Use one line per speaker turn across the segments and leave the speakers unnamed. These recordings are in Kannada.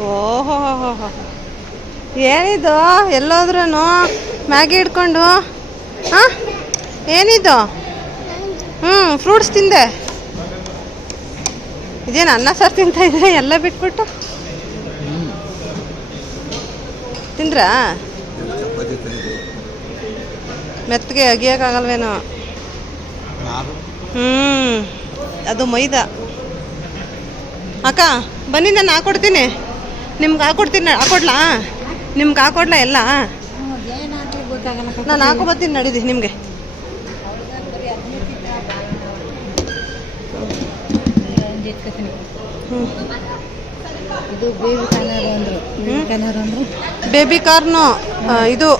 ಓಹೋ. ಏನಿದು? ಎಲ್ಲೋದ್ರೂ ಮ್ಯಾಗಿ ಹಿಡ್ಕೊಂಡು? ಹಾಂ? ಏನಿದು? ಹ್ಞೂ ಫ್ರೂಟ್ಸ್ ತಿಂದೆ. ಇದೇನು ಅನ್ನ ಸಾರು ತಿಂತ ಇದ್ರೆ ಎಲ್ಲ ಬಿಟ್ಬಿಟ್ಟು? ತಿಂದ್ರಾ? ಮೆತ್ತಗೆ ಅಗಿಯೋಕ್ಕಾಗಲ್ವೇನೋ ಹ್ಞೂ ಅದು ಮೈದಾ. ಅಕ್ಕ ಬನ್ನಿ ನಾನು ಹಾಕೊಡ್ತೀನಿ. ನಿಮ್ಗೆ ಹಾಕೊಡ್ತೀನಿ ಹಾಕೊಡ್ಲಾ? ನಿಮ್ಗೆ ಹಾಕೊಡ್ಲಾ ಎಲ್ಲ? ನಾನು ಹಾಕೊಬತ್ತೀನಿ ನಡೀದಿ ನಿಮಗೆ.
ಬೇಬಿ
ಕಾರ್ನು ಇದು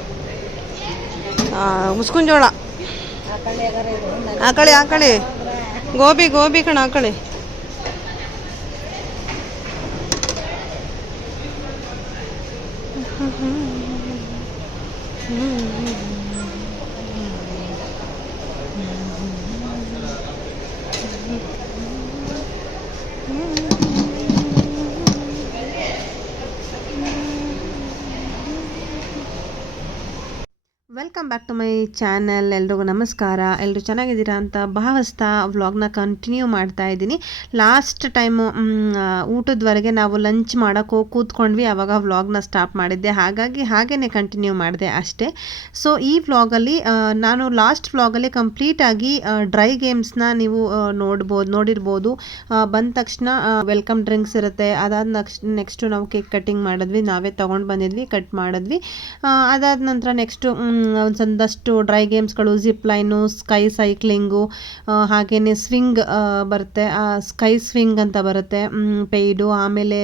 ಮುಸ್ಕುಂಜೋಳ. ಆಕಳಿ ಆಕಳಿ ಗೋಬಿ ಗೋಬಿ ಕಣ ಹಾಕಳಿ welcome back to my channel, ಎಲ್ರಿಗೂ ನಮಸ್ಕಾರ. ಎಲ್ಲರೂ ಚೆನ್ನಾಗಿದ್ದೀರಾ ಅಂತ ಭಾವಿಸ್ತಾ ವ್ಲಾಗ್ನ ಕಂಟಿನ್ಯೂ ಮಾಡ್ತಾ ಇದ್ದೀನಿ. ಲಾಸ್ಟ್ ಟೈಮು ಊಟದವರೆಗೆ ನಾವು ಲಂಚ್ ಮಾಡೋಕ್ಕೆ ಹೋಗಿ ಕೂತ್ಕೊಂಡ್ವಿ. ಆವಾಗ ವ್ಲಾಗ್ನ ಸ್ಟಾಪ್ ಮಾಡಿದ್ದೆ. ಹಾಗಾಗಿ ಹಾಗೇ ಕಂಟಿನ್ಯೂ ಮಾಡಿದೆ ಅಷ್ಟೇ. ಸೊ ಈ ವ್ಲಾಗಲ್ಲಿ ನಾನು ಲಾಸ್ಟ್ ವ್ಲಾಗಲ್ಲಿ ಕಂಪ್ಲೀಟಾಗಿ ಡ್ರೈ ಗೇಮ್ಸ್ನ ನೀವು ನೋಡ್ಬೋದು, ನೋಡಿರ್ಬೋದು. ಬಂದ ತಕ್ಷಣ ವೆಲ್ಕಮ್ ಡ್ರಿಂಕ್ಸ್ ಇರುತ್ತೆ. ಅದಾದ ನೆಕ್ಸ್ಟ್ ನೆಕ್ಸ್ಟು ನಾವು ಕೇಕ್ ಕಟ್ಟಿಂಗ್ ಮಾಡಿದ್ವಿ. ನಾವೇ ತೊಗೊಂಡು ಬಂದಿದ್ವಿ ಕಟ್ ಮಾಡಿದ್ವಿ. ಅದಾದ ನಂತರ ನೆಕ್ಸ್ಟು ಒಂದು ಸಂದಷ್ಟು ಡ್ರೈ ಗೇಮ್ಸ್ಗಳು, ಜಿಪ್ ಲೈನು, ಸ್ಕೈ ಸೈಕ್ಲಿಂಗು ಹಾಗೆಯೇ ಸ್ವಿಂಗ್ ಬರುತ್ತೆ. ಸ್ಕೈ ಸ್ವಿಂಗ್ ಅಂತ ಬರುತ್ತೆ. ಪೇಯ್ಡು, ಆಮೇಲೆ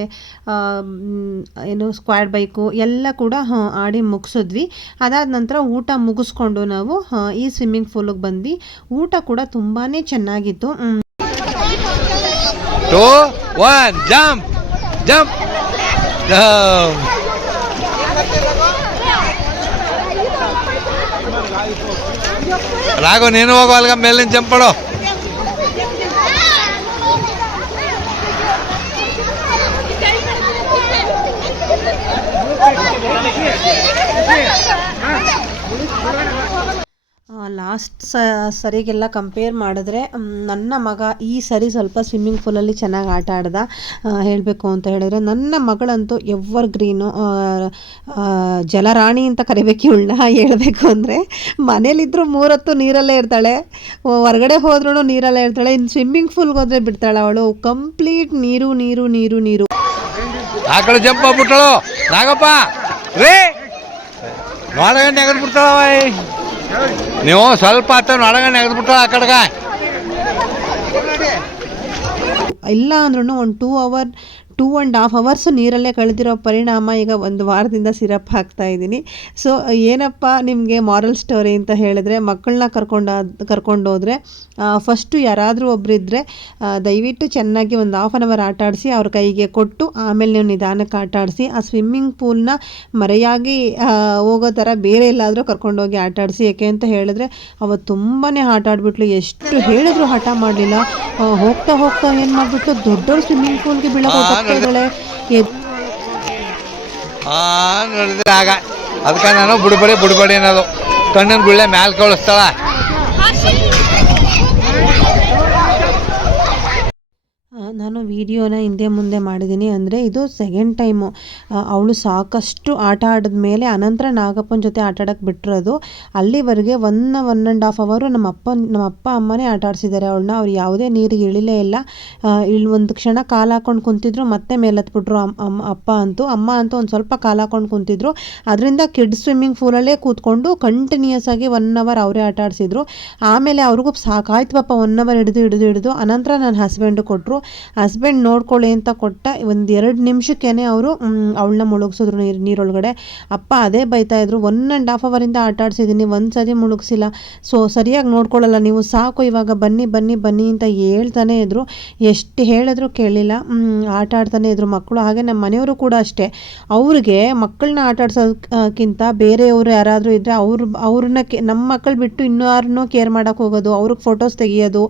ಏನು ಸ್ಕ್ವಾಡ್ ಬೈಕು ಎಲ್ಲ ಕೂಡ ಆಡಿ ಮುಗಿಸಿದ್ವಿ. ಅದಾದ ನಂತರ ಊಟ ಮುಗಿಸ್ಕೊಂಡು ನಾವು ಈ ಸ್ವಿಮ್ಮಿಂಗ್ ಪೂಲಿಗೆ ಬಂದು ಊಟ ಕೂಡ ತುಂಬಾ ಚೆನ್ನಾಗಿತ್ತು.
ಜಂಪ್ ಜಂಪ್ ರಾಘವ್ ನೀನು ಹೋಗೋ ಅಲ್ಗ ಮೇಲಿನ ಜಂಪ್
ಲಾಸ್ಟ್ ಸ ಸರಿಗೆಲ್ಲ ಕಂಪೇರ್ ಮಾಡಿದ್ರೆ ನನ್ನ ಮಗ ಈ ಸರಿ ಸ್ವಲ್ಪ ಸ್ವಿಮ್ಮಿಂಗ್ ಫೂಲಲ್ಲಿ ಚೆನ್ನಾಗಿ ಆಟ ಆಡ್ದ ಹೇಳಬೇಕು ಅಂತ ಹೇಳಿದ್ರೆ ನನ್ನ ಮಗಳಂತೂ ಎವರ್ ಗ್ರೀನು ಜಲರಾಣಿ ಅಂತ ಕರಿಬೇಕು ಇವಳನ್ನ ಹೇಳಬೇಕು ಅಂದರೆ ಮನೇಲಿದ್ದರೂ ಮೂರತ್ತು ನೀರಲ್ಲೇ ಇರ್ತಾಳೆ ಹೊರಗಡೆ ಹೋದ್ರೂ ನೀರಲ್ಲೇ ಇರ್ತಾಳೆ ಇನ್ನು ಸ್ವಿಮ್ಮಿಂಗ್ ಫೂಲ್ಗೆ ಹೋದ್ರೆ ಬಿಡ್ತಾಳೆ ಅವಳು ಕಂಪ್ಲೀಟ್ ನೀರು ನೀರು ನೀರು ನೀರು.
ಆಕಳು ಜಂಪ್ ಆಗ್ಬಿಟ್ಟಳು. ನಾಗಪ್ಪ, ರೇ. ನಾಲ್ಕು ಗಂಟೆ ಬಿಡ್ತಾಳ ನೀವು ಸ್ವಲ್ಪ ಆತ ನೋಡಗಂಟೆ ಎಗ್ದ್ಬಿಟ್ಟು ಆ ಕಡೆಗ.
ಇಲ್ಲ ಅಂದ್ರೂ ಒಂದು two hour two and half hours ನೀರಲ್ಲೇ ಕಳೆದಿರೋ ಪರಿಣಾಮ ಈಗ ಒಂದು ವಾರದಿಂದ ಸಿರಪ್ ಹಾಕ್ತಾ ಇದ್ದೀನಿ. ಸೊ ಏನಪ್ಪ ನಿಮಗೆ ಮಾರಲ್ ಸ್ಟೋರಿ ಅಂತ ಹೇಳಿದ್ರೆ, ಮಕ್ಕಳನ್ನ ಕರ್ಕೊಂಡು, ಕರ್ಕೊಂಡೋದ್ರೆ ಫಸ್ಟು ಯಾರಾದರೂ ಒಬ್ಬರಿದ್ದರೆ ದಯವಿಟ್ಟು ಚೆನ್ನಾಗಿ ಒಂದು ಹಾಫ್ ಆನ್ ಅವರ್ ಆಟ ಆಡಿಸಿ, ಅವ್ರ ಕೈಗೆ ಕೊಟ್ಟು, ಆಮೇಲೆ ನೀವು ನಿಧಾನಕ್ಕೆ ಆಟ ಆಡಿಸಿ, ಆ ಸ್ವಿಮ್ಮಿಂಗ್ ಪೂಲ್ನ ಮರೆಯಾಗಿ ಹೋಗೋ ಥರ ಬೇರೆ ಎಲ್ಲಾದರೂ ಕರ್ಕೊಂಡೋಗಿ ಆಟ ಆಡಿಸಿ. ಯಾಕೆ ಅಂತ ಹೇಳಿದ್ರೆ ಅವತ್ತು ತುಂಬಾ ಆಟ ಆಡ್ಬಿಟ್ಲು. ಎಷ್ಟು ಹೇಳಿದ್ರು ಹಠ ಮಾಡಲಿಲ್ಲ. ಹೋಗ್ತಾ ಹೋಗ್ತಾ ಏನು ಮಾಡಿಬಿಟ್ಟು ದೊಡ್ಡವ್ರು ಸ್ವಿಮ್ಮಿಂಗ್ ಪೂಲ್ಗೆ ಬೀಳಕ್ಕೆ
ನೋಡಿದ್ರೆ ಆಗ. ಅದಕ್ಕೆ ನಾನು ಬುಡ್ಬಡಿ ಬುಡ್ಬಡಿ ಅನ್ನೋದು. ಕಣ್ಣಿನ ಗುಳ್ಳೆ ಮ್ಯಾಲ್ ಕಳಿಸ್ತಾಳ
ನಾನು ವಿಡಿಯೋನ ಹಿಂದೆ ಮುಂದೆ ಮಾಡಿದ್ದೀನಿ ಅಂದರೆ ಇದು ಸೆಕೆಂಡ್ ಟೈಮು ಅವಳು ಸಾಕಷ್ಟು ಆಟ ಆಡಿದ ಮೇಲೆ ಅನಂತರ ನಾಗಪ್ಪನ ಜೊತೆ ಆಟ ಆಡೋಕ್ಕೆ ಬಿಟ್ಟಿರೋದು. ಅಲ್ಲಿವರೆಗೆ ಒನ್ ಒನ್ ಆ್ಯಂಡ್ ಹಾಫ್ ಅವರು ನಮ್ಮ ಅಪ್ಪ ನಮ್ಮ ಅಪ್ಪ ಅಮ್ಮನೇ ಆಟ ಆಡಿಸಿದ್ದಾರೆ ಅವಳನ್ನ. ಅವ್ರು ಯಾವುದೇ ನೀರಿಗೆ ಇಳಿಲೇ ಇಲ್ಲ. ಇಲ್ಲಿ ಒಂದು ಕ್ಷಣ ಕಾಲು ಹಾಕೊಂಡು ಕುಂತಿದ್ರು, ಮತ್ತೆ ಮೇಲೆತ್ಬಿಟ್ರು ಅಮ್ಮ ಅಮ್ಮ ಅಪ್ಪ ಅಂತೂ. ಅಮ್ಮ ಅಂತೂ ಒಂದು ಸ್ವಲ್ಪ ಕಾಲು ಹಾಕೊಂಡು ಕುಂತಿದ್ರು. ಅದರಿಂದ ಕಿಡ್ ಸ್ವಿಮ್ಮಿಂಗ್ ಪೂಲಲ್ಲೇ ಕೂತ್ಕೊಂಡು ಕಂಟಿನ್ಯೂಸ್ ಆಗಿ ಒನ್ ಅವರ್ ಅವರೇ ಆಟ ಆಡಿಸಿದ್ರು. ಆಮೇಲೆ ಅವ್ರಿಗೂ ಸಾಕಾಯ್ತು ಪಾಪ ಒನ್ ಅವರ್ ಹಿಡಿದು ಹಿಡಿದು ಹಿಡಿದು. ಅನಂತರ ನನ್ನ ಹಸ್ಬೆಂಡು ಕೊಟ್ಟರು ಹಸ್ಬೆಂಡ್ ನೋಡ್ಕೊಳ್ಳಿ ಅಂತ ಕೊಟ್ಟ ಒಂದು ಎರಡು ನಿಮಿಷಕ್ಕೇನೆ ಅವರು ಅವಳನ್ನ ಮುಳುಗಿಸಿದ್ರು ನೀರು, ನೀರೊಳಗಡೆ. ಅಪ್ಪ ಅದೇ ಬೈತಾ ಇದ್ರು. ಒನ್ ಆ್ಯಂಡ್ ಹಾಫ್ ಅವರಿಂದ ಆಟ ಆಡಿಸಿದ್ದೀನಿ ಒಂದು ಸರಿ ಮುಳುಗಿಸಿಲ್ಲ. ಸೊ ಸರಿಯಾಗಿ ನೋಡ್ಕೊಳ್ಳಲ್ಲ. ನೀವು ಸಾಕು ಇವಾಗ. ಬನ್ನಿ ಬನ್ನಿ ಬನ್ನಿ ಅಂತ ಹೇಳ್ತಾನೆ ಇದ್ರು. ಎಷ್ಟು ಹೇಳಿದ್ರು ಕೇಳಿಲ್ಲ. ಆಟ ಆಡ್ತಾನೆ ಇದ್ರು ಮಕ್ಕಳು. ಹಾಗೆ ನಮ್ಮ ಮನೆಯವರು ಕೂಡ ಅಷ್ಟೇ. ಅವ್ರಿಗೆ ಮಕ್ಕಳನ್ನ ಆಟ ಆಡ್ಸೋದಕ್ಕಿಂತ ಬೇರೆಯವರು ಯಾರಾದರೂ ಇದ್ದರೆ ಅವ್ರು, ಅವ್ರನ್ನ ಕೇ ನಮ್ಮ ಮಕ್ಕಳು ಬಿಟ್ಟು ಇನ್ನೂ ಯಾರನ್ನೋ ಕೇರ್ ಮಾಡೋಕ್ಕೆ ಹೋಗೋದು. ಅವ್ರಿಗೆ ಫೋಟೋಸ್ ತೆಗಿಯೋದು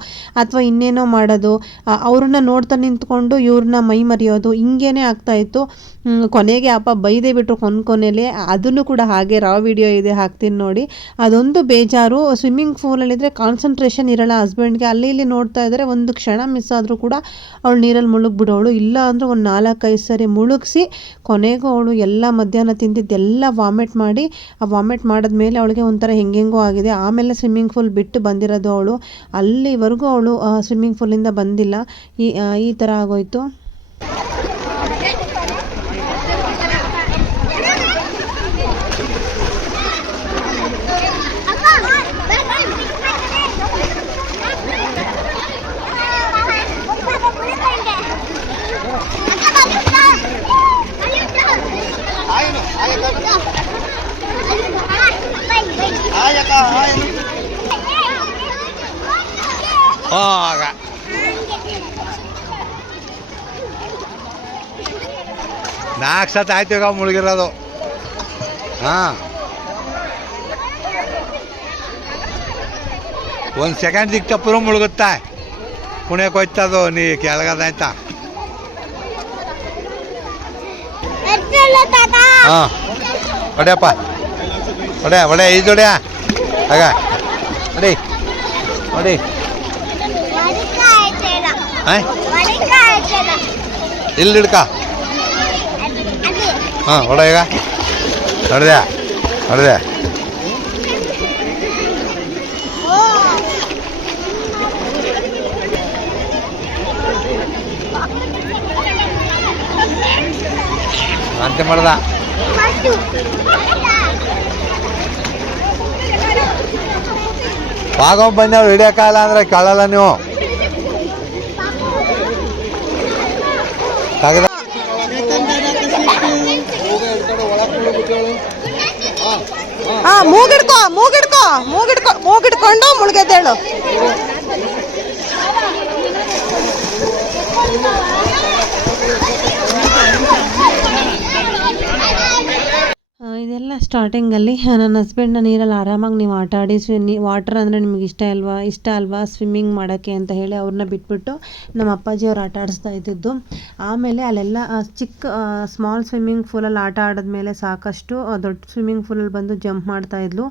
ಅಥವಾ ಇನ್ನೇನೋ ಮಾಡೋದು. ಅವ್ರನ್ನ ನೋಡ್ತಾ ನಿಂತ್ಕೊಂಡು ಇವ್ರನ್ನ ಮೈ ಮರೆಯೋದು ಹಿಂಗೇನೆ ಆಗ್ತಾಯಿತ್ತು ಹ್ಮ್, ಕೊನೆಗೆ ಅಪ್ಪ ಬೈದೇ ಬಿಟ್ಟರು ಕೊನೆ ಕೊನೆಯಲ್ಲಿ ಅದನ್ನು ಕೂಡ ಹಾಗೆ ರಾ ವಿಡಿಯೋ ಇದೆ ಹಾಕ್ತೀನಿ ನೋಡಿ. ಅದೊಂದು ಬೇಜಾರು. ಸ್ವಿಮ್ಮಿಂಗ್ ಪೂಲಲ್ಲಿದ್ದರೆ ಕಾನ್ಸಂಟ್ರೇಷನ್ ಇರಲ್ಲ ಹಸ್ಬೆಂಡ್ಗೆ ಅಲ್ಲಿ ಇಲ್ಲಿ ನೋಡ್ತಾ ಇದ್ದರೆ ಒಂದು ಕ್ಷಣ ಮಿಸ್ ಆದರೂ ಕೂಡ ಅವಳು ನೀರಲ್ಲಿ ಮುಳುಗ್ಬಿಡೋಳು. ಇಲ್ಲ ಅಂದರೆ ಒಂದು ನಾಲ್ಕೈದು ಸರಿ ಮುಳುಗಿಸಿ ಕೊನೆಗೂ ಅವಳು ಎಲ್ಲ ಮಧ್ಯಾಹ್ನ ತಿಂದಿದ್ದೆಲ್ಲ ವಾಮಿಟ್ ಮಾಡಿ, ಆ ವಾಮಿಟ್ ಮಾಡಿದ್ಮೇಲೆ ಅವಳಿಗೆ ಒಂಥರ ಹೆಂಗೆಂಗೋ ಆಗಿದೆ. ಆಮೇಲೆ ಸ್ವಿಮ್ಮಿಂಗ್ ಫೂಲ್ ಬಿಟ್ಟು ಬಂದಿರೋದು ಅವಳು. ಅಲ್ಲಿವರೆಗೂ ಅವಳು ಸ್ವಿಮ್ಮಿಂಗ್ ಫೂಲಿಂದ ಬಂದಿಲ್ಲ. ಈ ಈ ಥರ ಆಗೋಯ್ತು.
ಆಯ್ತು ಈಗ ಮುಳುಗಿರೋದು. ಹಾಂ. ಒಂದು ಸೆಕೆಂಡ್ ದಿಕ್ಕ ತಪ್ಪರು ಮುಳುಗುತ್ತೆ? ಪುಣ್ಯಕ್ಕೆ ಹೋಯ್ತದು ನೀ ಕೆಳಗದಾಯ್ತ ಹಾಂ. ಒಡೆಯಪ್ಪ ಒಡೆ ಒಡೆ ಇದು ಒಡೆಯ ಆಗ. ಅಡಿ ಹೊಡಿ. ಹಾಂ ಇಲ್ಲಿ ಹಿಡ್ಕ. ಹಾಂ ಹೊಡ ಈಗ ಹೊಡೆದೆ ಹೊಡೆದೆ ಅಂತೆ ಮಾಡ್ದ ಭಾಗವ್ ಬಂದವ್ರು ಹಿಡಿಯೋಕ್ಕಾಗಲ್ಲ ಅಂದ್ರೆ ಕಳಲ್ಲ ನೀವು ತೆಗ್ದ
ಹಾ ಮೂಗಿಡ್ಕೋ ಮೂಗಿಡ್ಕೋ ಮೂಗಿಡ್ಕೋ ಮೂಗಿಡ್ಕೊಂಡು ಮುಳುಗೆದ್ದೇಳು ಆ, ಇದೆಲ್ಲ ಸ್ಟಾರ್ಟಿಂಗಲ್ಲಿ ನನ್ನ ಹಸ್ಬೆಂಡ್ನ ನೀರಲ್ಲಿ ಆರಾಮಾಗಿ ನೀವು ಆಟ ಆಡಿ ಸ್ವಿ ವಾಟರ್ ಅಂದರೆ ನಿಮ್ಗೆ ಇಷ್ಟ ಅಲ್ವಾ? ಇಷ್ಟ ಅಲ್ವಾ ಸ್ವಿಮ್ಮಿಂಗ್ ಮಾಡೋಕ್ಕೆ ಅಂತ ಹೇಳಿ ಅವ್ರನ್ನ ಬಿಟ್ಬಿಟ್ಟು ನಮ್ಮ ಅಪ್ಪಾಜಿ ಅವ್ರು ಆಟ ಆಡಿಸ್ತಾ ಇದ್ದಿದ್ದು. ಆಮೇಲೆ ಅಲ್ಲೆಲ್ಲ ಚಿಕ್ಕ ಸ್ಮಾಲ್ ಸ್ವಿಮ್ಮಿಂಗ್ ಫೂಲಲ್ಲಿ ಆಟ ಆಡಿದ್ಮೇಲೆ ಸಾಕಷ್ಟು ದೊಡ್ಡ ಸ್ವಿಮ್ಮಿಂಗ್ ಫೂಲಲ್ಲಿ ಬಂದು ಜಂಪ್ ಮಾಡ್ತಾ ಇದ್ಲು.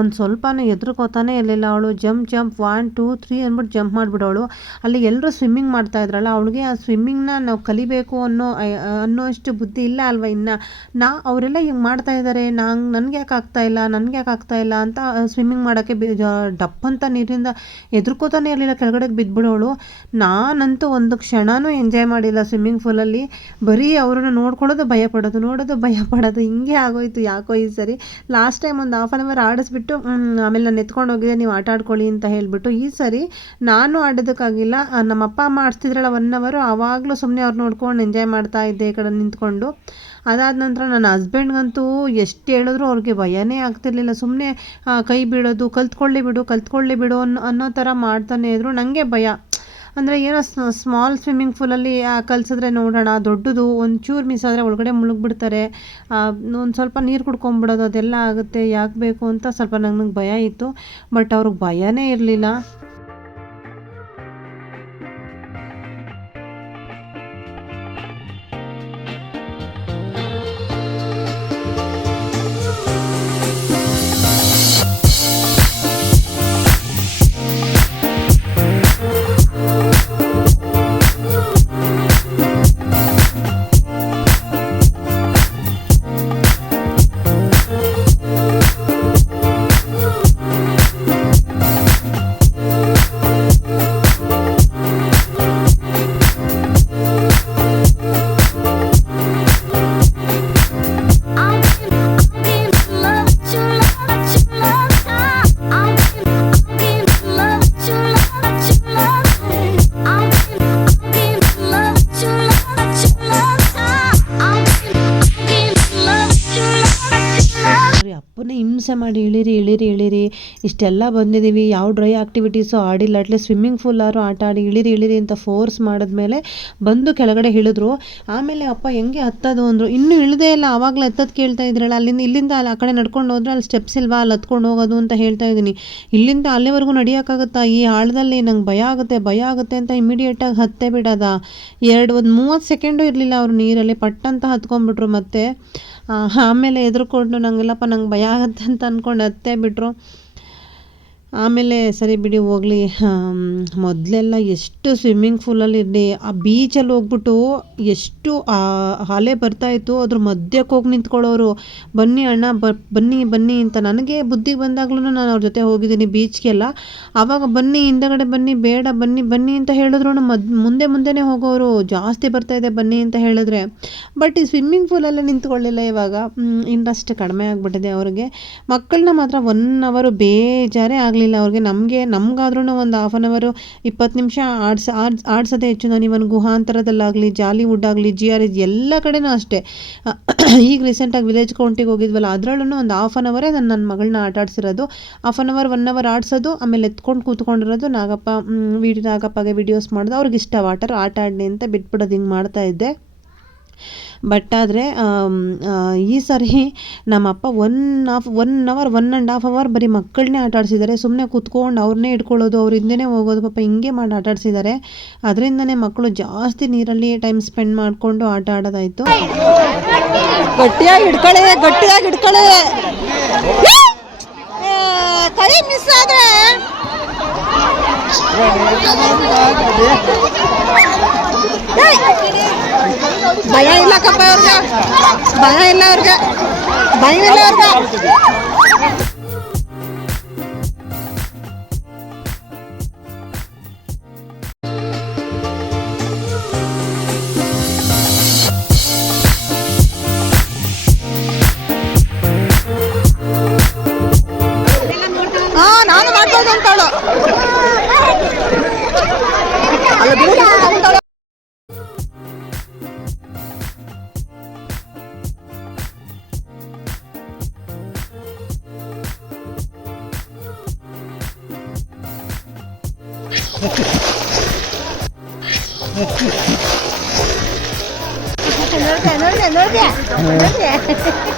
ಒಂದು ಸ್ವಲ್ಪನೂ ಎದುರುಕೋತಾನೆ ಇರಲಿಲ್ಲ ಅವಳು. Jump jump one two three ಅಂದ್ಬಿಟ್ಟು ಜಂಪ್ ಮಾಡಿಬಿಡೋಳು. ಅಲ್ಲಿ ಎಲ್ಲರೂ ಸ್ವಿಮ್ಮಿಂಗ್ ಮಾಡ್ತಾ ಇದ್ರಲ್ಲ, ಅವಳಿಗೆ ಆ ಸ್ವಿಮ್ಮಿಂಗ್ನ ನಾವು ಕಲಿಬೇಕು ಅನ್ನೋ ಅನ್ನೋಷ್ಟು ಬುದ್ಧಿ ಇಲ್ಲ ಅಲ್ವಾ ಇನ್ನು? ನಾ, ಅವರೆಲ್ಲ ಹಿಂಗೆ ಮಾಡ್ತಾ ಇದ್ದಾರೆ ನಂಗೆ, ನನಗೆ ಯಾಕೆ ಇಲ್ಲ, ನನಗೆ ಯಾಕೆ ಆಗ್ತಾ ಇಲ್ಲ ಅಂತ ಸ್ವಿಮ್ಮಿಂಗ್ ಮಾಡೋಕ್ಕೆ ಬಿ ಡಪ್ ಅಂತ ನೀರಿಂದ ಎದುರ್ಕೋತಾನೆ ಇರಲಿಲ್ಲ ಕೆಳಗಡೆ ಬಿದ್ದುಬಿಡೋಳು ನಾನಂತೂ ಒಂದು ಕ್ಷಣವೂ ಎಂಜಾಯ್ ಮಾಡಿಲ್ಲ ಸ್ವಿಮ್ಮಿಂಗ್ ಫೂಲಲ್ಲಿ ಬರೀ ಅವ್ರನ್ನ ನೋಡ್ಕೊಳ್ಳೋದು ಭಯ ಪಡೋದು, ನೋಡೋದು ಭಯ ಪಡೋದು, ಹಿಂಗೆ ಆಗೋಯ್ತು, ಯಾಕೋ ಈ ಸರಿ. ಲಾಸ್ಟ್ ಟೈಮ್ ಒಂದು ಹಾಫ್ ಆನ್ ಅವರ್ ಆಡಿಸ್ಬಿಟ್ಟು ಆಮೇಲೆ ನಾನು ಎತ್ಕೊಂಡು ಹೋಗಿದ್ದೆ ನೀವು ಆಟ ಆಡ್ಕೊಳ್ಳಿ ಅಂತ ಹೇಳಿಬಿಟ್ಟು, ಈ ಸರಿ ನಾನು ಆಡೋದಕ್ಕಾಗಿಲ್ಲ ನಮ್ಮ ಅಪ್ಪ ಅಮ್ಮ ಆಡಿಸ್ತಿದ್ರಲ್ಲ ಒನ್ ಅವರು ಆವಾಗಲೂ ಸುಮ್ಮನೆ ಅವ್ರು ನೋಡ್ಕೊಂಡು ಎಂಜಾಯ್ ಮಾಡ್ತಾ ಇದ್ದೆ ಈ ಕಡೆ ನಿಂತ್ಕೊಂಡು. ಅದಾದ ನಂತರ ನನ್ನ ಹಸ್ಬೆಂಡ್ಗಂತೂ ಎಷ್ಟು ಹೇಳಿದ್ರು ಅವ್ರಿಗೆ ಭಯನೇ ಆಗ್ತಿರ್ಲಿಲ್ಲ. ಸುಮ್ಮನೆ ಕೈ ಬಿಡೋದು ಕಲ್ತ್ಕೊಳ್ಳಿ ಬಿಡು ಕಲ್ತ್ಕೊಳ್ಳಿ ಬಿಡು ಅನ್ನೋ ಅನ್ನೋ ಥರ ಮಾಡ್ತಾನೆ ಇದ್ರು. ನನಗೆ ಭಯ. ಅಂದರೆ ಏನೋ ಸ್ಮಾಲ್ ಸ್ವಿಮ್ಮಿಂಗ್ ಫೂಲಲ್ಲಿ ಕಲಿಸಿದ್ರೆ ನೋಡೋಣ, ದೊಡ್ಡದು, ಒಂಚೂರು ಮಿಸ್ ಆದರೆ ಒಳಗಡೆ ಮುಳುಗ್ಬಿಡ್ತಾರೆ. ಒಂದು ಸ್ವಲ್ಪ ನೀರು ಕುಡ್ಕೊಂಬಿಡೋದು, ಅದೆಲ್ಲ ಆಗುತ್ತೆ, ಯಾಕೆ ಬೇಕು ಅಂತ ಸ್ವಲ್ಪ ನನಗೆ ಭಯ ಇತ್ತು. ಬಟ್ ಅವ್ರಿಗೆ ಭಯನೇ ಇರಲಿಲ್ಲ. ಹಿಂಸೆ ಮಾಡಿ ಇಳಿರಿ ಇಳಿರಿ ಇಳಿರಿ. ಇಷ್ಟೆಲ್ಲ ಬಂದಿದ್ದೀವಿ ಯಾವ ಡ್ರೈ ಆಕ್ಟಿವಿಟೀಸು ಆಡಿಲ್ಲ. ಅಟ್ಲೀಸ್ಟ್ ಸ್ವಿಮ್ಮಿಂಗ್ ಫೂಲಾದ್ರು ಆಟ ಆಡಿ ಇಳಿರಿ ಇಳಿರಿ ಅಂತ ಫೋರ್ಸ್ ಮಾಡಿದ್ಮೇಲೆ ಬಂದು ಕೆಳಗಡೆ ಇಳಿದ್ರು. ಆಮೇಲೆ ಅಪ್ಪ ಹೆಂಗೆ ಹತ್ತೋದು ಅಂದರು. ಇನ್ನೂ ಇಳಿದೇ ಇಲ್ಲ. ಆವಾಗಲೇ ಹತ್ತೋದು ಕೇಳ್ತಾ ಇದ್ರಲ್ಲ. ಅಲ್ಲಿಂದ ಇಲ್ಲಿಂದ ಅಲ್ಲಿ ಆ ಕಡೆ ನಡ್ಕೊಂಡು ಹೋದ್ರೆ ಅಲ್ಲಿ ಸ್ಟೆಪ್ಸ್ ಇಲ್ವಾ? ಅಲ್ಲಿ ಹತ್ಕೊಂಡು ಹೋಗೋದು ಅಂತ ಹೇಳ್ತಾ ಇದ್ದೀನಿ. ಇಲ್ಲಿಂದ ಅಲ್ಲಿವರೆಗೂ ನಡೆಯೋಕ್ಕಾಗುತ್ತಾ ಈ ಆಳದಲ್ಲಿ ನಂಗೆ ಭಯ ಆಗುತ್ತೆ ಭಯ ಆಗುತ್ತೆ ಅಂತ ಇಮಿಡಿಯೇಟಾಗಿ ಹತ್ತೆ ಬಿಡೋದ? ಎರಡು, ಒಂದು ಮೂವತ್ತು ಸೆಕೆಂಡು ಇರಲಿಲ್ಲ ಅವರು ನೀರಲ್ಲಿ. ಪಟ್ಟಂತ ಹತ್ಕೊಂಡ್ಬಿಟ್ರು ಮತ್ತೆ. ಆಮೇಲೆ ಎದುರುಕೊಂಡು ನಂಗೆಲ್ಲಪ್ಪ ನಂಗೆ ಭಯ ಆಗುತ್ತೆ ಅಂತ ಅಂದ್ಕೊಂಡು ಅತ್ತೆ ಬಿಟ್ರು. ಆಮೇಲೆ ಸರಿ ಬಿಡಿ ಹೋಗಲಿ. ಮೊದಲೆಲ್ಲ ಎಷ್ಟು ಸ್ವಿಮ್ಮಿಂಗ್ ಫೂಲಲ್ಲಿ ಇರಲಿ, ಆ ಬೀಚಲ್ಲಿ ಹೋಗ್ಬಿಟ್ಟು ಎಷ್ಟು ಅಲೆ ಬರ್ತಾಯಿತ್ತು ಅದ್ರ ಮಧ್ಯಕ್ಕೆ ಹೋಗಿ ನಿಂತ್ಕೊಳ್ಳೋರು, ಬನ್ನಿ ಅಣ್ಣ ಬನ್ನಿ ಬನ್ನಿ ಅಂತ ನನಗೆ ಬುದ್ಧಿ ಬಂದಾಗ್ಲೂ ನಾನು ಅವ್ರ ಜೊತೆ ಹೋಗಿದ್ದೀನಿ ಬೀಚ್ಗೆಲ್ಲ ಆವಾಗ ಬನ್ನಿ, ಹಿಂದಗಡೆ ಬನ್ನಿ, ಬೇಡ, ಬನ್ನಿ ಬನ್ನಿ ಅಂತ ಹೇಳಿದ್ರು ಮದ್, ಮುಂದೆ ಮುಂದೆನೇ ಹೋಗೋರು ಜಾಸ್ತಿ ಬರ್ತಾಯಿದೆ ಬನ್ನಿ ಅಂತ ಹೇಳಿದ್ರೆ. ಬಟ್ ಈ ಸ್ವಿಮ್ಮಿಂಗ್ ಫೂಲಲ್ಲೇ ನಿಂತ್ಕೊಳ್ಳಿಲ್ಲ ಇವಾಗ. ಇಂಟ್ರೆಸ್ಟ್ ಕಡಿಮೆ ಆಗಿಬಿಟ್ಟಿದೆ ಅವ್ರಿಗೆ. ಮಕ್ಕಳನ್ನ ಮಾತ್ರ ಒನ್ ಅವರು ಬೇಜಾರೇ ಆಗಲಿಲ್ಲ. ಅವ್ರಿಗೆ ನಮಗೆ ನಮಗಾದ್ರೂ ಒಂದು ಹಾಫ್ ಆನ್ ಅವರು ಇಪ್ಪತ್ತು ನಿಮಿಷ ಆಡ್ಸ, ಆಡ್ಸ್, ಆಡ್ಸೋದೇ ಹೆಚ್ಚು. ನಾನು ಇವನ್ ಗುಹಾಂತರದಲ್ಲಾಗಲಿ ಜಾಲಿವುಡ್ ಆಗಲಿ ಜಿ ಆರ್ ಎಸ್ ಎಲ್ಲ ಕಡೆನೂ ಅಷ್ಟೇ. ಈಗ ರೀಸೆಂಟಾಗಿ ವಿಲೇಜ್ ಕೌಂಟಿಗೆ ಹೋಗಿದ್ವಲ್ಲ ಅದರಲ್ಲೂ ಒಂದು ಹಾಫ್ ಆನ್ ಅವರೇ ನಾನು ನನ್ನ ಮಗಳನ್ನ ಆಟ ಆಡಿಸಿರೋದು. Half an hour one hour ಆಡಿಸೋದು, ಆಮೇಲೆ ಎತ್ಕೊಂಡು ಕೂತ್ಕೊಂಡಿರೋದು. ನಾಗಪ್ಪ ವಿಡಿಯೋ ನಾಗಪ್ಪಗೆ ವಿಡಿಯೋಸ್ ಮಾಡೋದು. ಅವ್ರಿಗೆ ಇಷ್ಟ ವಾಟರ್, ಆಟ ಆಡಲಿ ಅಂತ ಬಿಟ್ಬಿಡೋದು ಹಿಂಗೆ ಮಾಡ್ತಾ ಇದ್ದೆ. ಬಟ್ ಆದರೆ ಈ ಸರಿ ನಮ್ಮಪ್ಪ one of one hour one and half hour ಬರೀ ಮಕ್ಕಳನ್ನೇ ಆಟ ಆಡಿಸಿದ್ದಾರೆ. ಸುಮ್ಮನೆ ಕೂತ್ಕೊಂಡು ಅವ್ರನ್ನೇ ಇಟ್ಕೊಳ್ಳೋದು ಅವ್ರ ಹಿಂದೆನೇ ಹೋಗೋದು ಪಾಪ ಹಿಂಗೆ ಮಾಡಿ ಆಟ ಆಡಿಸಿದ್ದಾರೆ. ಅದರಿಂದನೇ ಮಕ್ಕಳು ಜಾಸ್ತಿ ನೀರಲ್ಲಿ ಟೈಮ್ ಸ್ಪೆಂಡ್ ಮಾಡಿಕೊಂಡು ಆಟ ಆಡೋದಾಯಿತು.
ಗಟ್ಟಿಯಾಗಿ ಹಿಡ್ಕೊಳ್ಳಿ ಗಟ್ಟಿಯಾಗಿ ಹಿಡ್ಕೊಳ್ಳಿ. ಕೈ ಮಿಸ್ ಆದ್ರೆ. ಭಯ ಇಲ್ಲ ಕಪ್ಪ ಅವ್ರಿಗೆ ಭಯ ಇಲ್ಲ ಅವ್ರಿಗೆ ಭಯ ಇಲ್ಲ ಅವ್ರಿಗೆ ಹಾ ನಾನು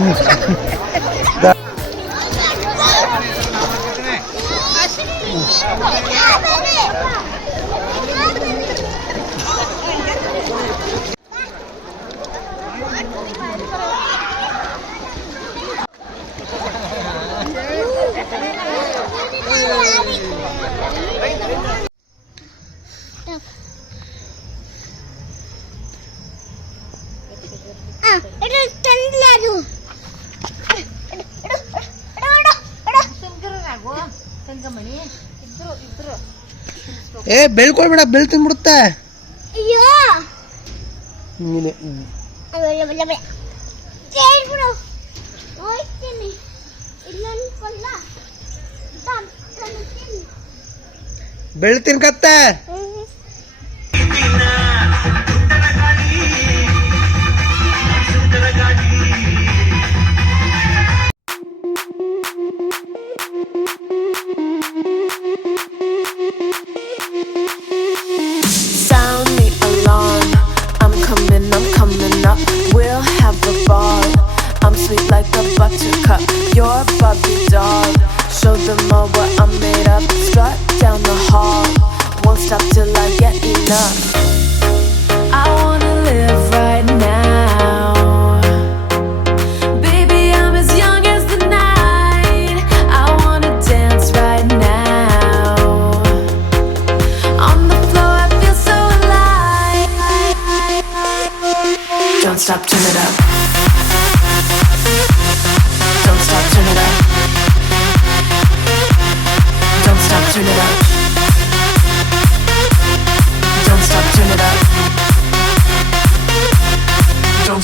Cool.
ಏ ಬೆಳ್ಕೊಳ್ಬೇಡ ಬೆಳ್ ತಿನ್ಬಿಡುತ್ತೆ.
ಅಯ್ಯೋ.
ನೀನೆ. ಬೆಳ್ ತಿನ್ಕತ್ತೆ.
Buttercup. You're a Barbie doll. Show them all what I'm made of. Strut down the hall. Won't stop till I get enough.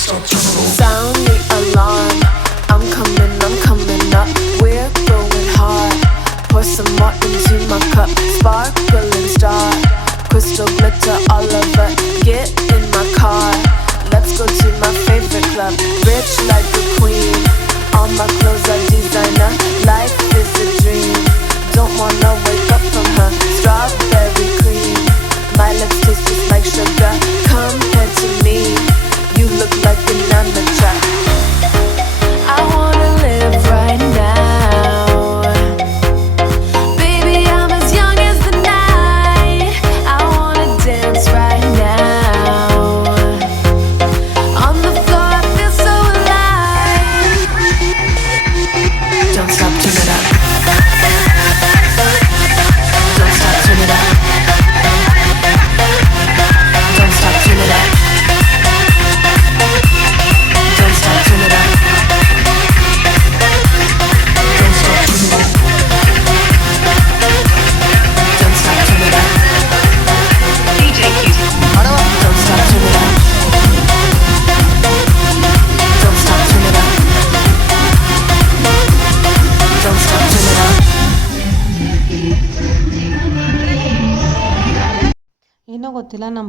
non-stop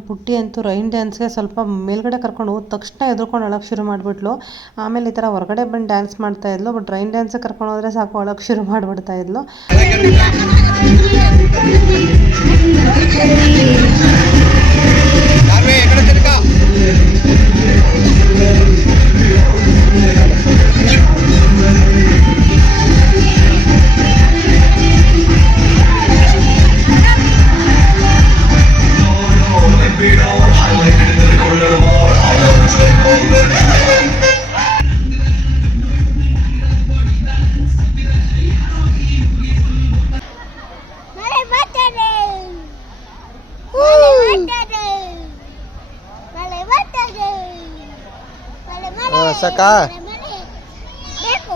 ಪುಟ್ಟಿ ಅಂತೂ ರೈನ್ ಡ್ಯಾನ್ಸ್ಗೆ ಸ್ವಲ್ಪ ಮೇಲ್ಗಡೆ ಕರ್ಕೊಂಡು ಹೋದ ತಕ್ಷಣ ಎದ್ರುಕೊಂಡು ಅಳಕ್ಕೆ ಶುರು ಮಾಡಿಬಿಟ್ಲು. ಆಮೇಲೆ ಈ ಥರ ಹೊರಗಡೆ ಬಂದು ಡ್ಯಾನ್ಸ್ ಮಾಡ್ತಾ ಇದ್ಲು, ಬಟ್ ರೈನ್ ಡ್ಯಾನ್ಸಿಗೆ ಕರ್ಕೊಂಡು ಹೋದ್ರೆ ಸಾಕು ಅಳಕ್ಕೆ ಶುರು ಮಾಡಿಬಿಡ್ತಾ ಇದ್ಲು.
ಮಳೆ ಮಳೆ
ಹಾ, ಸಾಕಾ?
ಮಳೆ, ಮಳೆ. ಬೇಕು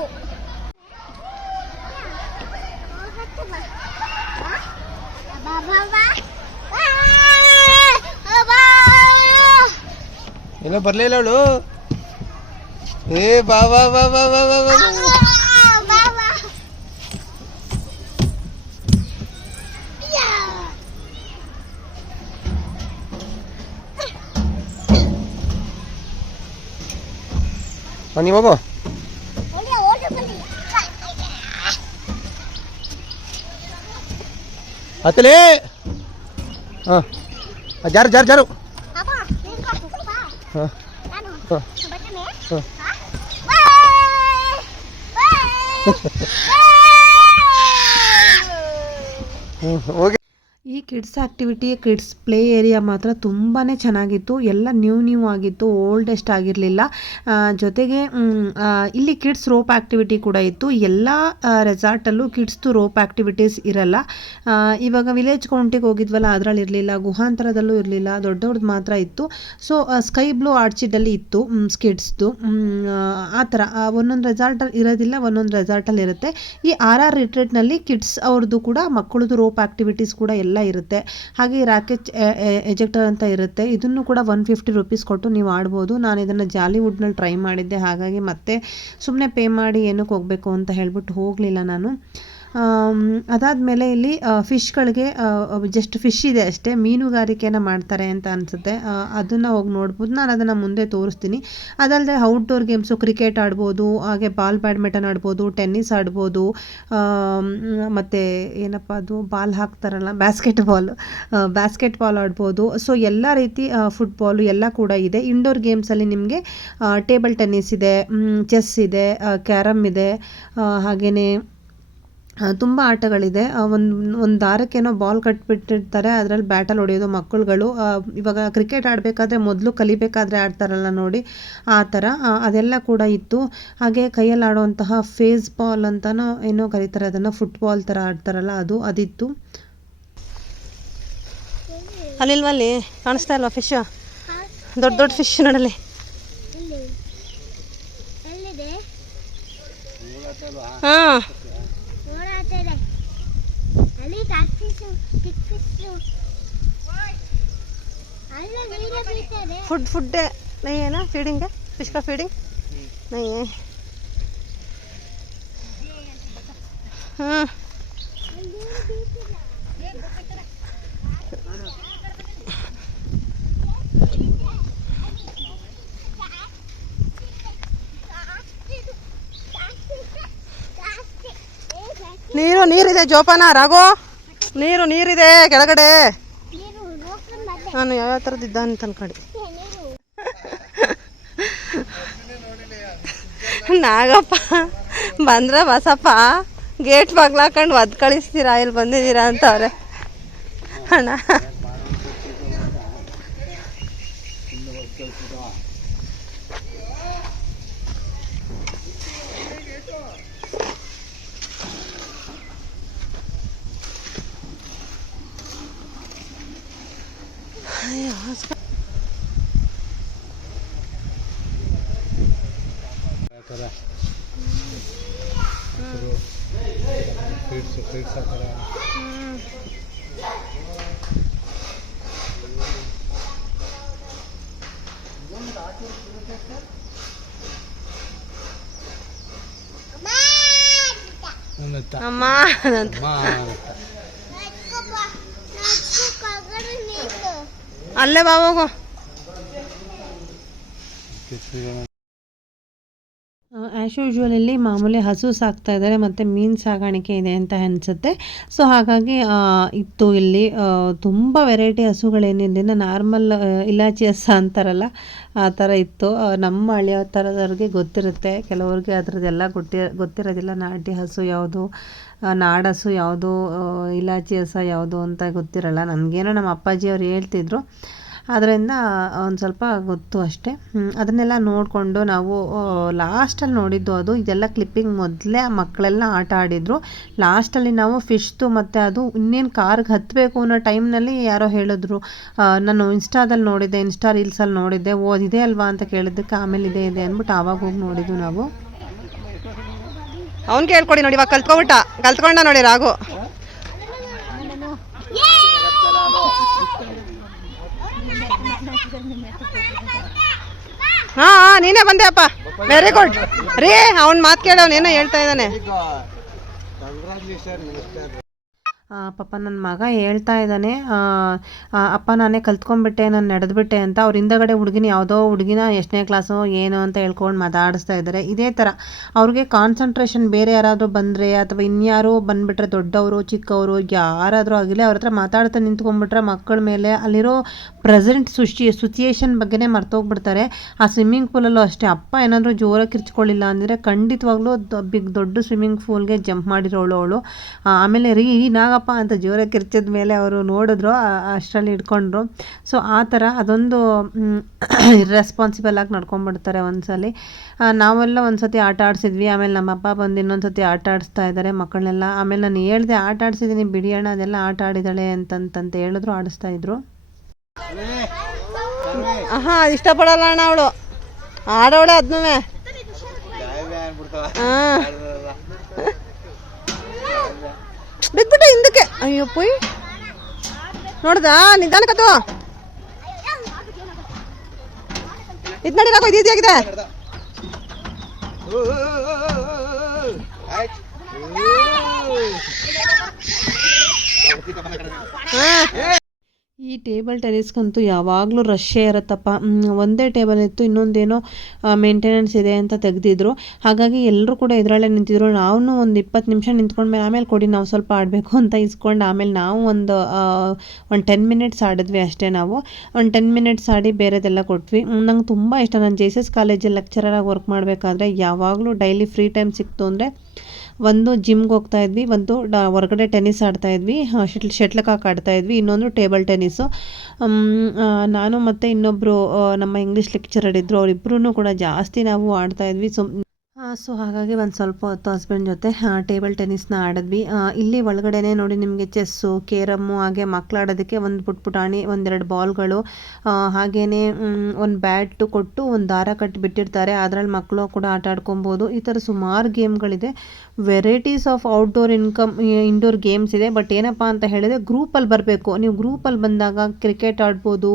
ಬಾ, ಬಾ, ಬಾ. ಆ, ಆ, ಬಾ.
ಏನೋ ಬರ್ಲಿಲ್ಲ ಅವಳು ಏ ಬಾ ಬಾ ಬಾ ಬಾ ಬಾ ಬಾ, ಬನ್ನಿ ಹೋಗು
ಓಡಿ, ಓಡಿ ಬನ್ನಿ.
ಹತ್ತಲೇ ಹಾಂ ಜಾರು ಜಾರು ಜಾರು
ಅಪ್ಪ, ನೀನ್ ಕೊಟ್ಟು ಬಾ.
ಹಾಂ
ನಾನು
ಹಾಂ
ಬರ್ತೇನೆ.
ಹಾಂ
ಹಾ? ಬಾಯ್. ಬಾಯ್.
ಹ್ಞೂ ಹೋಗಿ
ಈ kids activity kids play area ಮಾತ್ರ ತುಂಬಾ ಚೆನ್ನಾಗಿತ್ತು. ಎಲ್ಲ ನ್ಯೂ ನ್ಯೂ ಆಗಿತ್ತು, ಓಲ್ಡೆಸ್ಟ್ ಆಗಿರಲಿಲ್ಲ. ಜೊತೆಗೆ ಇಲ್ಲಿ ಕಿಡ್ಸ್ ರೋಪ್ ಆ್ಯಕ್ಟಿವಿಟಿ ಕೂಡ ಇತ್ತು. ಎಲ್ಲ ರೆಸಾರ್ಟಲ್ಲೂ ಕಿಡ್ಸ್ದು ರೋಪ್ ಆ್ಯಕ್ಟಿವಿಟೀಸ್ ಇರಲ್ಲ. ಇವಾಗ ವಿಲೇಜ್ ಕೌಂಟಿಗೆ ಹೋಗಿದ್ವಲ್ಲ, ಅದರಲ್ಲಿ ಇರಲಿಲ್ಲ. ಗುಹಾಂತರದಲ್ಲೂ ಇರಲಿಲ್ಲ. ದೊಡ್ಡವ್ರದ್ದು ಮಾತ್ರ ಇತ್ತು. ಸೊ ಸ್ಕೈ ಬ್ಲೂ ಆರ್ಚಿಡಲ್ಲಿ ಇತ್ತು ಕಿಡ್ಸ್ದು ಆ ಥರ ಒಂದೊಂದು ರೆಸಾರ್ಟಲ್ಲಿ ಇರೋದಿಲ್ಲ, ಒಂದೊಂದು ರೆಸಾರ್ಟಲ್ಲಿ ಇರುತ್ತೆ. ಈ ಆರ್ ಆರ್ ರಿಟ್ರೀಟ್ನಲ್ಲಿ ಕಿಡ್ಸ್ ಅವ್ರದ್ದು ಕೂಡ, ಮಕ್ಕಳದು ರೋಪ್ ಆ್ಯಕ್ಟಿವಿಟೀಸ್ ಕೂಡ ಎಲ್ಲ ಇರುತ್ತೆ. ಹಾಗೆ ರಾಕೆಟ್ ಎಜೆಕ್ಟರ್ ಅಂತ ಇರುತ್ತೆ. ಇದನ್ನು ಕೂಡ ಒನ್ ಫಿಫ್ಟಿ ರುಪೀಸ್ ಕೊಟ್ಟು ನೀವು ಆಡ್ಬೋದು. ನಾನು ಇದನ್ನು ಜಾಲಿವುಡ್ನಲ್ಲಿ ಟ್ರೈ ಮಾಡಿದ್ದೆ. ಹಾಗಾಗಿ ಮತ್ತೆ ಸುಮ್ಮನೆ ಪೇ ಮಾಡಿ ಏನಕ್ಕೆ ಹೋಗಬೇಕು ಅಂತ ಹೇಳ್ಬಿಟ್ಟು ಹೋಗಲಿಲ್ಲ ನಾನು. ಅದಾದಮೇಲೆ ಇಲ್ಲಿ ಫಿಶ್ಗಳಿಗೆ ಜಸ್ಟ್ ಫಿಶ್ ಇದೆ ಅಷ್ಟೇ. ಮೀನುಗಾರಿಕೆನ ಮಾಡ್ತಾರೆ ಅಂತ ಅನಿಸುತ್ತೆ. ಅದನ್ನು ಹೋಗಿ ನೋಡ್ಬೋದು. ನಾನು ಅದನ್ನು ಮುಂದೆ ತೋರಿಸ್ತೀನಿ. ಅದಲ್ಲದೆ ಔಟ್ಡೋರ್ ಗೇಮ್ಸು ಕ್ರಿಕೆಟ್ ಆಡ್ಬೋದು, ಹಾಗೆ ಬಾಲ್ ಬ್ಯಾಡ್ಮಿಂಟನ್ ಆಡ್ಬೋದು ಟೆನ್ನಿಸ್ ಆಡ್ಬೋದು ಮತ್ತು ಏನಪ್ಪ ಅದು ಬಾಲ್ ಹಾಕ್ತಾರಲ್ಲ ಬ್ಯಾಸ್ಕೆಟ್ ಬಾಲ್ ಬ್ಯಾಸ್ಕೆಟ್ ಬಾಲ್ ಆಡ್ಬೋದು. ಸೊ ಎಲ್ಲ ರೀತಿ ಫುಟ್ಬಾಲು ಎಲ್ಲ ಕೂಡ ಇದೆ. ಇಂಡೋರ್ ಗೇಮ್ಸಲ್ಲಿ ನಿಮಗೆ ಟೇಬಲ್ ಟೆನ್ನಿಸ್ ಇದೆ ಚೆಸ್ ಇದೆ ಕ್ಯಾರಮ್ ಇದೆ ಹಾಗೆಯೇ ತುಂಬ ಆಟಗಳಿದೆ. ಒಂದು ಒಂದು ದಾರಕ್ಕೇನೋ ಬಾಲ್ ಕಟ್ಬಿಟ್ಟಿರ್ತಾರೆ ಅದರಲ್ಲಿ ಬ್ಯಾಟಲ್ಲಿ ಹೊಡೆಯೋದು ಮಕ್ಕಳುಗಳು. ಇವಾಗ ಕ್ರಿಕೆಟ್ ಆಡಬೇಕಾದ್ರೆ ಮೊದಲು ಕಲಿಬೇಕಾದ್ರೆ ಆಡ್ತಾರಲ್ಲ ನೋಡಿ ಆ ಥರ. ಅದೆಲ್ಲ ಕೂಡ ಇತ್ತು. ಹಾಗೆ ಕೈಯಲ್ಲಿ ಆಡುವಂತಹ ಫೇಸ್ ಬಾಲ್ ಅಂತನೋ ಏನೋ ಕರೀತಾರೆ ಅದನ್ನು ಫುಟ್ಬಾಲ್ ಥರ ಆಡ್ತಾರಲ್ಲ ಅದು ಅದಿತ್ತು. ಅಲ್ಲಿಲ್ವಲ್ಲಿ ಕಾಣಿಸ್ತಾ ಇಲ್ವಾ ಫಿಶ್ ದೊಡ್ಡ ದೊಡ್ಡ ಫಿಶ್ ನೋಡಲಿ ಹಾಂ.
today. I need that fish, big fish.
Food food नहीं है ना फीडिंग है फ़िश का फीडिंग नहीं है हाँ ನೀರು, ನೀರಿದೆ ಜೋಪಾನ, ರಾಘು. ನೀರು, ನೀರಿದೆ, ಕೆಳಗಡೆ. ನಾನು ಯಾವ್ಯಾವ ಥರದ್ದು ಇದ್ದಾನೆ ಅಂತ ನಾಗಪ್ಪ, ಬಂದ್ರೆ ಬಸಪ್ಪ, ಗೇಟ್ ಬಾಗ್ಲಾಕೊಂಡು ಒದ್ ಕಳಿಸ್ತೀರಾ ಇಲ್ಲಿ ಬಂದಿದ್ದೀರಾ ಅಂತವ್ರೆ. ಅಣ್ಣ. ಅಮ್ಮ ಅಂತ
ಕಗರು ನೀರು
ಅಲ್ಲೇ ಬಾ ಹೋಗು
ಆ್ಯಸ್ ಯೂಶ್ವಲ್ ಇಲ್ಲಿ ಮಾಮೂಲಿ ಹಸು ಸಾಕ್ತಾ ಇದ್ದಾರೆ, ಮತ್ತು ಮೀನು ಸಾಗಾಣಿಕೆ ಇದೆ ಅಂತ ಅನಿಸುತ್ತೆ. ಸೊ ಹಾಗಾಗಿ ಇತ್ತು ಇಲ್ಲಿ ತುಂಬ ವೆರೈಟಿ ಹಸುಗಳೇನಿಲ್ಲ ನಾರ್ಮಲ್ ಇಲಾಚಿ ಹಸ ಅಂತಾರಲ್ಲ, ಆ ಥರ ಇತ್ತು. ನಮ್ಮ ಹಳ್ಳಿಯ ಥರದವ್ರಿಗೆ ಗೊತ್ತಿರುತ್ತೆ. ಕೆಲವ್ರಿಗೆ ಅದರದ್ದೆಲ್ಲ ಗೊತ್ತಿ, ಗೊತ್ತಿರೋದಿಲ್ಲ. ನಾಟಿ ಹಸು ಯಾವುದು ನಾಡ ಹಸು ಯಾವುದು ಇಲಾಚಿ ಹಸ ಯಾವುದು ಅಂತ ಗೊತ್ತಿರಲ್ಲ. ನನಗೇನೋ ನಮ್ಮ ಅಪ್ಪಾಜಿ ಅವ್ರು ಹೇಳ್ತಿದ್ರು. ಅದರಿಂದ ಒಂದು ಸ್ವಲ್ಪ ಗೊತ್ತು ಅಷ್ಟೇ. ಅದನ್ನೆಲ್ಲ ನೋಡಿಕೊಂಡು ನಾವು ಲಾಸ್ಟಲ್ಲಿ ನೋಡಿದ್ದು ಅದು, ಇದೆಲ್ಲ ಕ್ಲಿಪ್ಪಿಂಗ್ ಮೊದಲೇ ಮಕ್ಕಳೆಲ್ಲ ಆಟ ಆಡಿದರು. ಲಾಸ್ಟಲ್ಲಿ ನಾವು ಫಿಶ್ದು ಮತ್ತು ಅದು ಇನ್ನೇನು ಕಾರ್ಗೆ ಹತ್ತಬೇಕು ಅನ್ನೋ ಟೈಮ್ನಲ್ಲಿ ಯಾರೋ ಹೇಳಿದ್ರು. ನಾನು ಇನ್ಸ್ಟಾದಲ್ಲಿ ನೋಡಿದ್ದೆ ಇನ್ಸ್ಟಾ ರೀಲ್ಸಲ್ಲಿ ನೋಡಿದ್ದೆ, ಓ, ಇದೆ ಅಲ್ವಾ ಅಂತ ಕೇಳಿದ್ದಕ್ಕೆ ಆಮೇಲೆ ಇದೆ ಇದೆ ಅಂದ್ಬಿಟ್ಟು ಆವಾಗ ಹೋಗಿ ನೋಡಿದ್ದು ನಾವು.
ಅವ್ನು ಕೇಳ್ಕೊಡಿ ನೋಡಿ, ಇವಾಗ ಕಲ್ತ್ಕೊಬಿಟ್ಟ ಕಲ್ತ್ಕೊಂಡ ನೋಡಿ ರಾಗು ಹಾ ಹಾ, ನೀನೇ ಬಂದೆ ಅಪ್ಪ. ವೆರಿ ಗುಡ್ ರೀ ಅವ್ನ್ ಮಾತು ಏನೋ ಹೇಳ್ತಾ ಇದ್ದಾನೆ.
ಪಾಪ ನನ್ನ ಮಗ ಹೇಳ್ತಾ ಇದ್ದಾನೆ ಅಪ್ಪ ನಾನೇ ಕಲ್ತ್ಕೊಂಡ್ಬಿಟ್ಟೆ, ನಾನು ನಡೆದ್ಬಿಟ್ಟೆ ಅಂತ ಅವ್ರ ಹಿಂದಗಡೆ ಹುಡುಗಿನ ಯಾವುದೋ ಹುಡುಗಿನ ಎಷ್ಟನೇ ಕ್ಲಾಸು ಏನು ಅಂತ ಹೇಳ್ಕೊಂಡು ಮಾತಾಡಿಸ್ತಾ ಇದ್ದಾರೆ ಇದೇ ಥರ ಅವ್ರಿಗೆ ಕಾನ್ಸಂಟ್ರೇಷನ್ ಬೇರೆ ಯಾರಾದರೂ ಬಂದರೆ ಅಥವಾ ಇನ್ಯಾರೋ ಬಂದುಬಿಟ್ರೆ ದೊಡ್ಡವರು, ಚಿಕ್ಕವರು, ಯಾರಾದರೂ ಆಗಿಲ್ಲ ಅವ್ರ ಹತ್ರ ಮಾತಾಡ್ತಾ ನಿಂತ್ಕೊಂಡ್ಬಿಟ್ರೆ ಮಕ್ಕಳ ಮೇಲೆ ಅಲ್ಲಿರೋ ಪ್ರೆಸೆಂಟ್ ಸುಶಿ ಸಿಚುಯೇಷನ್ ಬಗ್ಗೆನೇ ಮರ್ತೋಗ್ಬಿಡ್ತಾರೆ. ಆ ಸ್ವಿಮ್ಮಿಂಗ್ ಪೂಲಲ್ಲೂ ಅಷ್ಟೇ. ಅಪ್ಪ ಏನಾದರೂ ಜೋರಾಗಿ ಕಿರ್ಚ್ಕೊಳ್ಳಿಲ್ಲ ಅಂದರೆ ಖಂಡಿತವಾಗ್ಲೂ ಬಿಗ್ ದೊಡ್ಡ ಸ್ವಿಮ್ಮಿಂಗ್ ಪೂಲ್ಗೆ ಜಂಪ್ ಮಾಡಿರೋಳು ಅವಳು. ಆಮೇಲೆ ರೀ ಈ ನಾಗಪ್ಪ ಅಂತ ಜೋರಾಗಿ ಕಿರ್ಚಿದ ಮೇಲೆ ಅವರು ನೋಡಿದ್ರು ಅಷ್ಟರಲ್ಲಿ ಇಟ್ಕೊಂಡ್ರು. ಸೊ ಆ ಥರ ಅದೊಂದು ಇರ್ರೆಸ್ಪಾನ್ಸಿಬಲ್ ಆಗಿ ನಡ್ಕೊಂಡ್ಬಿಡ್ತಾರೆ ಒಂದ್ಸಲಿ. ನಾವೆಲ್ಲ ನಾವೆಲ್ಲ ಒಂದ್ಸತಿ ಆಟ ಆಡಿಸಿದ್ವಿ ಆಮೇಲೆ ನಮ್ಮ ಅಪ್ಪ ಬಂದು ಇನ್ನೊಂದು ಸತಿ ಆಟ ಆಡಿಸ್ತಾ ಇದ್ದಾರೆ ಮಕ್ಕಳನ್ನೆಲ್ಲ ಆಮೇಲೆ ನಾನು ಹೇಳಿದೆ ಆಟ ಆಡಿಸಿದ್ದೀನಿ ಬಿಡಿ ಅಣ್ಣ ಅದೆಲ್ಲ ಆಟ ಆಡಿದಾಳೆ ಅಂತಂತಂತ ಹೇಳಿದ್ರು ಆಡಿಸ್ತಾ ಇದ್ರು.
ಹಾ ಇಷ್ಟಪಡಲ್ಲ ಅಣ್ಣ ಅವಳು. ಆಡೋಳೆ ಅದ್ನೂ ಹಾ ಬಿದ್ಬಿಟ್ಟೆ ಹಿಂದಕ್ಕೆ. ಅಯ್ಯೋ ಪುಯ್. ನೋಡ್ದಾ? ನಿಧಾನಕತ್ತು ಇದು ನಡೀರಾಕೋ ಇದು ಈಸಿಯಾಗಿದೆ
ಈ ಟೇಬಲ್ ಟೆನಿಸ್ಗಂತೂ ಯಾವಾಗಲೂ ರಶ್ಶೇ ಇರುತ್ತಪ್ಪ. ಒಂದೇ ಟೇಬಲ್ ಇತ್ತು, ಇನ್ನೊಂದೇನೋ ಮೇಂಟೆನೆನ್ಸ್ ಇದೆ ಅಂತ ತೆಗೆದಿದ್ರು. ಹಾಗಾಗಿ ಎಲ್ಲರೂ ಕೂಡ ಇದರಲ್ಲೇ ನಿಂತಿದ್ರು. ನಾವು ಒಂದು ಇಪ್ಪತ್ತು ನಿಮಿಷ ನಿಂತ್ಕೊಂಡ್ಮೇಲೆ ಆಮೇಲೆ ಕೊಡಿ, ನಾವು ಸ್ವಲ್ಪ ಆಡಬೇಕು ಅಂತ ಇಸ್ಕೊಂಡು ಆಮೇಲೆ ನಾವು ಒಂದು ಒಂದು ಟೆನ್ ಮಿನಿಟ್ಸ್ ಆಡಿದ್ವಿ ಅಷ್ಟೇ ನಾವು. ಒಂದು ಟೆನ್ ಮಿನಿಟ್ಸ್ ಆಡಿ ಬೇರೆದೆಲ್ಲ ಕೊಟ್ವಿ. ನಂಗೆ ತುಂಬ ಇಷ್ಟ. ನಾನು ಜೆ ಎಸ್ ಎಸ್ ಕಾಲೇಜಲ್ಲಿ ಲೆಕ್ಚರರಾಗಿ ವರ್ಕ್ ಮಾಡಬೇಕಾದ್ರೆ ಯಾವಾಗಲೂ ಡೈಲಿ ಫ್ರೀ ಟೈಮ್ ಸಿಕ್ತು ಅಂದರೆ ಒಂದು ಜಿಮ್ಗೆ ಹೋಗ್ತಾ ಇದ್ವಿ, ಒಂದು ಹೊರಗಡೆ ಟೆನ್ನಿಸ್ ಆಡ್ತಾ ಇದ್ವಿ ಶಟ್ಲ್ ಕಾಕ್ ಆಡ್ತಾ ಇದ್ವಿ, ಇನ್ನೊಂದು ಟೇಬಲ್ ಟೆನ್ನಿಸು ನಾನು ಮತ್ತು ಇನ್ನೊಬ್ಬರು ನಮ್ಮ ಇಂಗ್ಲೀಷ್ ಲೆಕ್ಚರರ್ ಇದ್ದರು ಅವರಿಬ್ಬರೂ ಕೂಡ ಜಾಸ್ತಿ ನಾವು ಆಡ್ತಾ ಇದ್ವಿ ಸೊ ಸೊ ಹಾಗಾಗಿ ಒಂದು ಸ್ವಲ್ಪ ಹೊತ್ತು ಹಸ್ಬೆಂಡ್ ಜೊತೆ ಟೇಬಲ್ ಟೆನ್ನಿಸ್ನ ಆಡಿದ್ವಿ. ಇಲ್ಲಿ ಒಳಗಡೆ ನೋಡಿ ನಿಮಗೆ ಚೆಸ್ಸು ಕೇರಮ್ಮು ಹಾಗೆ ಮಕ್ಕಳು ಆಡೋದಕ್ಕೆ ಒಂದು ಪುಟ್ ಪುಟಾಣಿ ಒಂದೆರಡು ಬಾಲ್ಗಳು ಹಾಗೇ ಒಂದು ಬ್ಯಾಟು ಕೊಟ್ಟು ಒಂದು ದಾರ ಕಟ್ಟಿ ಬಿಟ್ಟಿರ್ತಾರೆ ಅದರಲ್ಲಿ ಮಕ್ಕಳು ಕೂಡ ಆಟ ಆಡ್ಕೊಬೋದು. ಈ ಥರ ಸುಮಾರು ಗೇಮ್ಗಳಿದೆ varieties of outdoor income indoor games ಇದೆ. ಬಟ್ ಏನಪ್ಪ ಅಂತ ಹೇಳಿದ್ರೆ ಗ್ರೂಪಲ್ಲಿ ಬರಬೇಕು. ನೀವು ಗ್ರೂಪಲ್ಲಿ ಬಂದಾಗ ಕ್ರಿಕೆಟ್ ಆಡ್ಬೋದು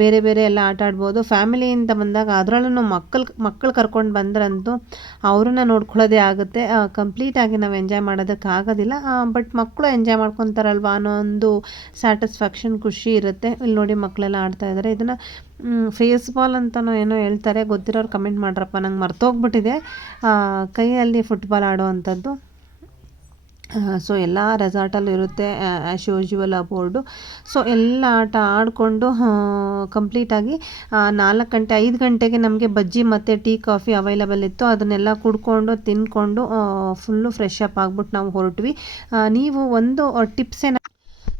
ಬೇರೆ ಬೇರೆ ಎಲ್ಲ ಆಟ ಆಡ್ಬೋದು. ಫ್ಯಾಮಿಲಿಯಿಂದ ಬಂದಾಗ ಅದರಲ್ಲೂ ಮಕ್ಕಳು ಮಕ್ಕಳು ಕರ್ಕೊಂಡು ಬಂದ್ರಂತೂ ಅವ್ರನ್ನ ನೋಡ್ಕೊಳ್ಳೋದೇ ಆಗುತ್ತೆ. ಕಂಪ್ಲೀಟಾಗಿ ನಾವು ಎಂಜಾಯ್ ಮಾಡೋದಕ್ಕೆ ಆಗೋದಿಲ್ಲ ಬಟ್ ಮಕ್ಕಳು ಎಂಜಾಯ್ ಮಾಡ್ಕೊತಾರಲ್ವ ಅನ್ನೋ ಒಂದು ಸ್ಯಾಟಿಸ್ಫ್ಯಾಕ್ಷನ್ ಖುಷಿ ಇರುತ್ತೆ. ಇಲ್ಲಿ ನೋಡಿ ಮಕ್ಕಳೆಲ್ಲ ಆಡ್ತಾ ಇದ್ದಾರೆ ಇದನ್ನು ಫೇಸ್ ಬಾಲ್ ಅಂತಲೂ ಏನೋ ಹೇಳ್ತಾರೆ, ಗೊತ್ತಿರೋರು ಕಮೆಂಟ್ ಮಾಡ್ರಪ್ಪ, ನಂಗೆ ಮರ್ತೋಗ್ಬಿಟ್ಟಿದೆ. ಕೈಯಲ್ಲಿ ಫುಟ್ಬಾಲ್ ಆಡೋ ಅಂಥದ್ದು ಸೊ ಎಲ್ಲ ರೆಸಾರ್ಟಲ್ಲೂ ಇರುತ್ತೆ ಆ್ಯಸ್ ಯೂಶ್ವಲ್ ಆ ಬೋರ್ಡು ಸೊ ಎಲ್ಲ ಆಟ ಆಡಿಕೊಂಡು ಕಂಪ್ಲೀಟಾಗಿ ನಾಲ್ಕು ಗಂಟೆ, ಐದು ಗಂಟೆಗೆ ನಮಗೆ ಬಜ್ಜಿ ಮತ್ತು ಟೀ, ಕಾಫಿ ಅವೈಲಬಲ್ ಇತ್ತು. ಅದನ್ನೆಲ್ಲ ಕುಡ್ಕೊಂಡು ತಿಂದ್ಕೊಂಡು ಫುಲ್ಲು ಫ್ರೆಶ್ ಅಪ್ ಆಗ್ಬಿಟ್ಟು ನಾವು ಹೊರಟ್ವಿ. ನೀವು ಒಂದು ಟಿಪ್ಸೇ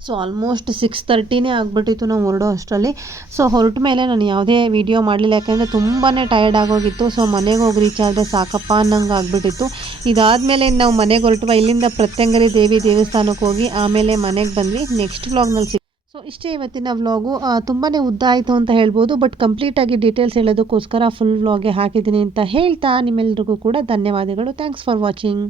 ಸೊ ಆಲ್ಮೋಸ್ಟ್ ಸಿಕ್ಸ್ ತರ್ಟಿನೇ ಆಗಿಬಿಟ್ಟಿತ್ತು ನಾವು ಹೊರಡೋ ಅಷ್ಟರಲ್ಲಿ. ಸೊ ಹೊರಟ ಮೇಲೆ ನಾನು ಯಾವುದೇ ವೀಡಿಯೋ ಮಾಡಲಿಲ್ಲ. ಯಾಕೆಂದರೆ ತುಂಬಾ ಟಯರ್ಡ್ ಆಗೋಗಿತ್ತು. ಸೊ ಮನೆಗೆ ಹೋಗಿ ರೀಚ್ ಆದರೆ ಸಾಕಪ್ಪ ಅನ್ನಂಗೆ ಆಗಿಬಿಟ್ಟಿತ್ತು. ಇದಾದಮೇಲೆ ನಾವು ಮನೆಗೆ ಹೊರಟುವ, ಇಲ್ಲಿಂದ ಪ್ರತ್ಯಂಗರಿ ದೇವಿ ದೇವಸ್ಥಾನಕ್ಕೆ ಹೋಗಿ ಆಮೇಲೆ ಮನೆಗೆ ಬಂದ್ವಿ. ನೆಕ್ಸ್ಟ್ ವ್ಲಾಗ್ನಲ್ಲಿ ಸಿಗ್ ಸೊ ಇಷ್ಟೇ ಇವತ್ತಿನ ವ್ಲಾಗು ತುಂಬಾ ಉದ್ದ ಆಯಿತು ಅಂತ ಹೇಳ್ಬೋದು. ಬಟ್ ಕಂಪ್ಲೀಟಾಗಿ ಡೀಟೇಲ್ಸ್ ಹೇಳೋದಕ್ಕೋಸ್ಕರ ಫುಲ್ ವ್ಲಾಗೆ ಹಾಕಿದ್ದೀನಿ ಅಂತ ಹೇಳ್ತಾ ನಿಮ್ಮೆಲ್ರಿಗೂ ಕೂಡ ಧನ್ಯವಾದಗಳು. Thanks for watching